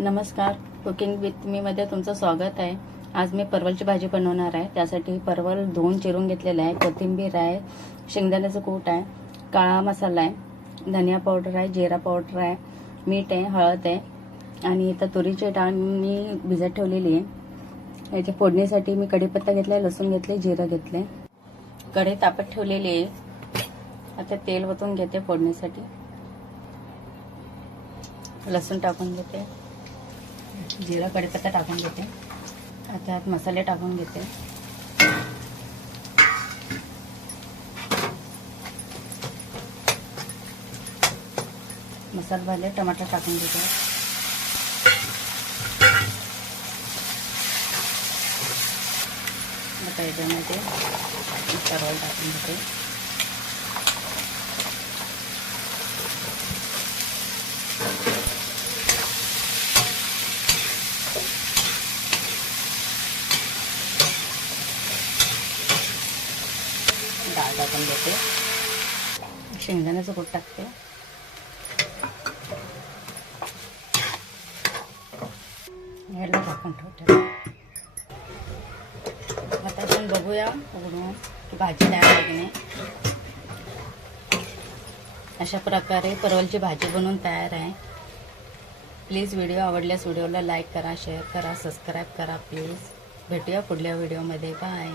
नमस्कार. Cooking with me मध्ये तुमचं स्वागत आहे. आज मी परवलची भाजी बनवणार आहे. त्यासाठी परवल धुवून चिरून घेतलेलं आहे. कोथिंबीर आहे शेंगदाण्याचं कूट आहे काळा मसाला आहे धनिया पावडर आहे जिरा पावडर आहे मीठ आहे हळद आहे. आणि इथं तुरीची डाळ मी भिजत ठेवलेली आहे. याच्या फोडणीसाठी मी कढीपत्ता घेतला लसूण घेतले जिरं घेतले कढी तापत ठेवलेली आहे. आता तेल वतून घेते फोडणीसाठी. लसूण टाकून घेते. जिरा कढीपत्ता टाकून घेते. आता आत मसाले टाकून घेते. मसाला भाले टमाटर टाकून घेते. आता याच्यामध्ये परवल टाकून घेते. डाळ टाकून देते. शेंगदाण्याचं कूट टाकते. ह्याला टाकून ठेवते आता आपण बघूया उघडून की भाजी तयार आहे की नाही. अशा प्रकारे परवलची भाजी बनवून तयार आहे. प्लीज व्हिडिओ आवडल्यास व्हिडिओला लाईक करा शेअर करा सबस्क्राईब करा प्लीज. भेटूया पुढल्या व्हिडिओमध्ये. बाय.